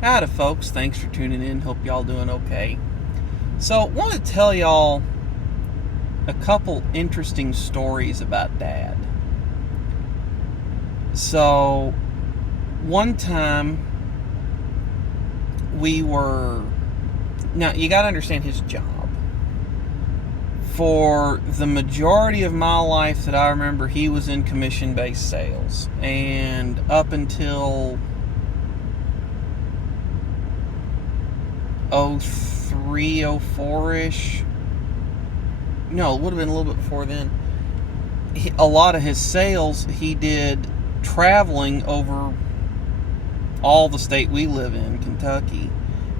Howdy, folks. Thanks for tuning in. Hope y'all doing okay. So, want to tell y'all a couple interesting stories about Dad. So, one time we were. Now, you got to understand his job. For the majority of my life that I remember, he was in commission based sales. And up until 03, 04-ish. No, it would have been a little bit before then. A lot of his sales he did traveling over all the state we live in, Kentucky.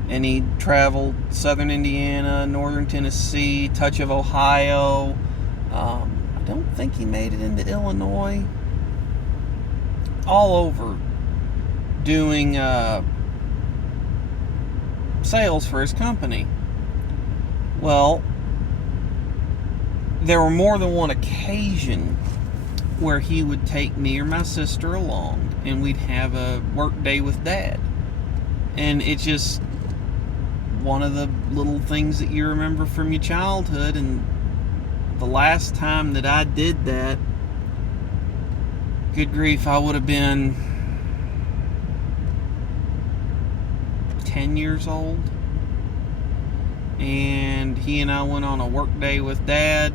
And he traveled southern Indiana, northern Tennessee, touch of Ohio. I don't think he made it into Illinois. All over doing sales for his company. Well, there were more than one occasion where he would take me or my sister along and we'd have a work day with Dad. And it's just one of the little things that you remember from your childhood. And the last time that I did that, good grief, I would have been 10 years old. And he and I went on a work day with Dad.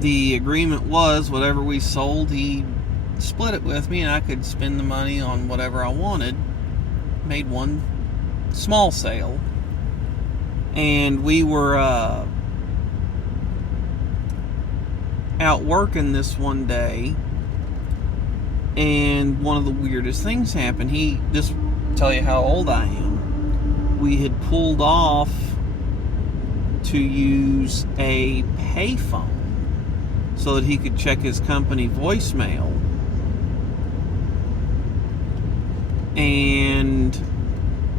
The agreement was whatever we sold, he split it with me and I could spend the money on whatever I wanted. Made one small sale. And we were out working this one day, and one of the weirdest things happened. This tell you how old I am. We had pulled off to use a payphone so that he could check his company voicemail and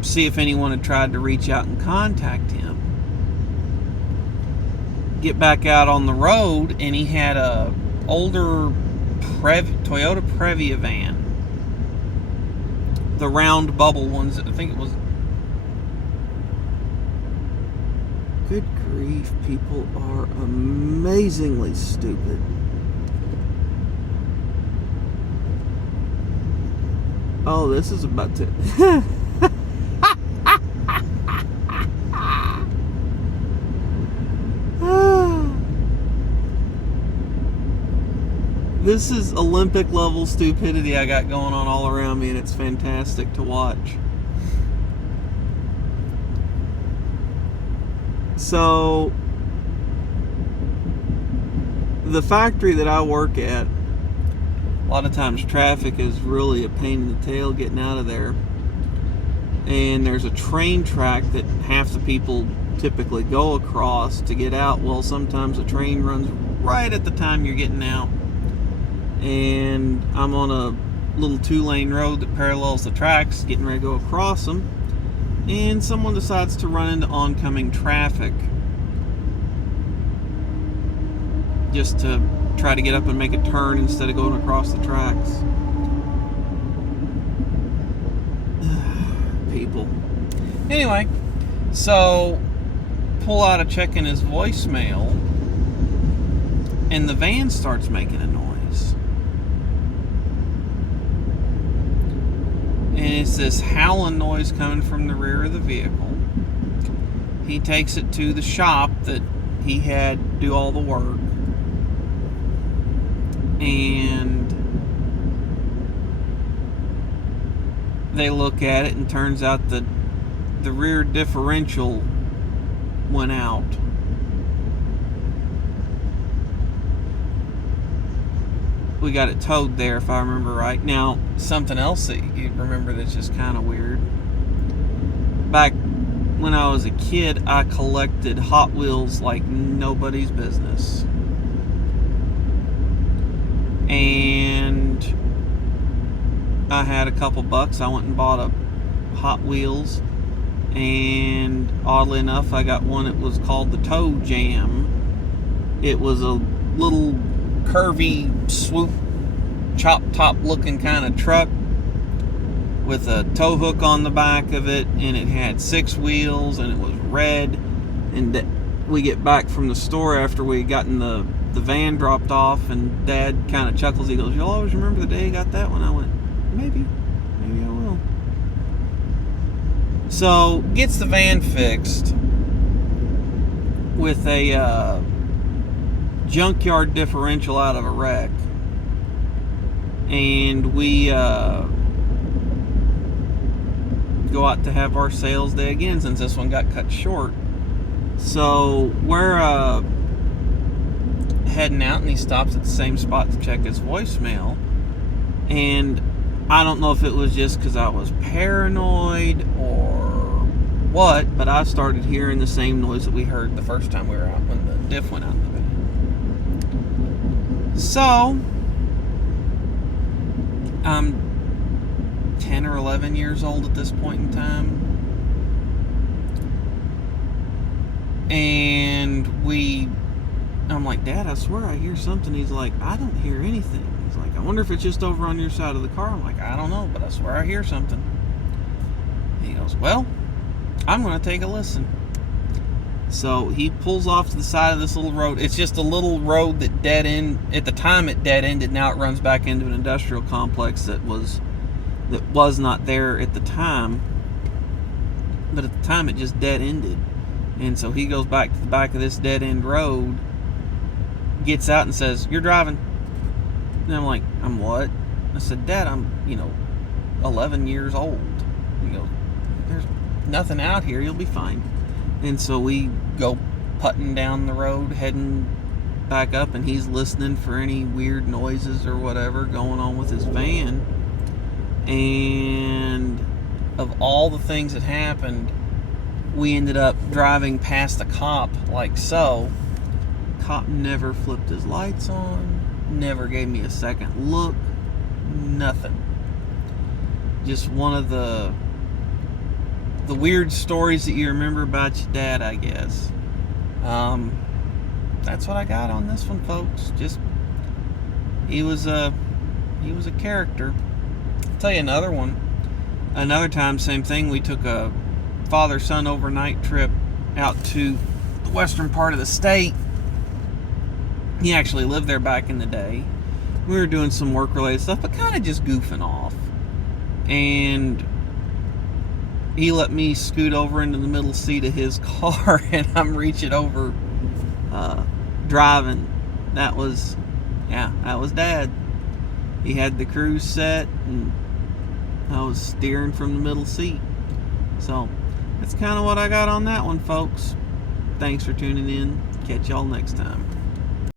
see if anyone had tried to reach out and contact him. Get back out on the road, and he had a older Toyota Previa van. The round bubble ones, I think it was. Good grief, people are amazingly stupid. Oh, this is about to... This is Olympic level stupidity I got going on all around me, and it's fantastic to watch. So, the factory that I work at, a lot of times traffic is really a pain in the tail getting out of there. And there's a train track that half the people typically go across to get out. Well, sometimes the train runs right at the time you're getting out. And I'm on a little 2-lane road that parallels the tracks, getting ready to go across them. And someone decides to run into oncoming traffic just to try to get up and make a turn instead of going across the tracks. People. Anyway, so pull out a check in his voicemail, and the van starts making a noise. And it's this howling noise coming from the rear of the vehicle. He takes it to the shop that he had do all the work. And they look at it, and turns out that the rear differential went out. We got it towed there, if I remember right. Now, something else that you remember that's just kind of weird. Back when I was a kid, I collected Hot Wheels like nobody's business. And I had a couple bucks. I went and bought a Hot Wheels. And oddly enough, I got one that was called the Toe Jam. It was a little curvy, swoop, chop top looking kind of truck. with a tow hook on the back of it, and it had 6 wheels, and it was red. And we get back from the store after we had gotten the van dropped off, and Dad kind of chuckles. He goes, "You'll always remember the day you got that one?" I went, maybe I will. So gets the van fixed with a junkyard differential out of a wreck, and we go out to have our sales day again since this one got cut short. So we're heading out, and he stops at the same spot to check his voicemail, and I don't know if it was just because I was paranoid or what, but I started hearing the same noise that we heard the first time we were out when the diff went out in the van. So I'm 10 or 11 years old at this point in time, and I'm like, "Dad, I swear I hear something." He's like, "I don't hear anything." He's like, "I wonder if it's just over on your side of the car." I'm like, "I don't know, but I swear I hear something." He goes, "Well, I'm going to take a listen." So he pulls off to the side of this little road. It's just a little road that dead end. At the time it dead ended. Now it runs back into an industrial complex that was not there at the time. But at the time it just dead ended. And so he goes back to the back of this dead end road, gets out and says, "You're driving." And I'm like, "I'm what?" I said, "Dad, I'm 11 years old." He goes, "There's nothing out here. You'll be fine." And so we go putting down the road, heading back up, and he's listening for any weird noises or whatever going on with his van. And of all the things that happened, we ended up driving past a cop like so. Cop never flipped his lights on, never gave me a second look, nothing. Just one of the weird stories that you remember about your dad, I guess. That's what I got on this one, folks. Just he was a character. I'll tell you another one. Another time, same thing. We took a father-son overnight trip out to the western part of the state. He actually lived there back in the day. We were doing some work-related stuff, but kind of just goofing off. And he let me scoot over into the middle seat of his car, and I'm reaching over, driving. That was Dad. He had the cruise set, and I was steering from the middle seat. So that's kind of what I got on that one, folks. Thanks for tuning in. Catch y'all next time.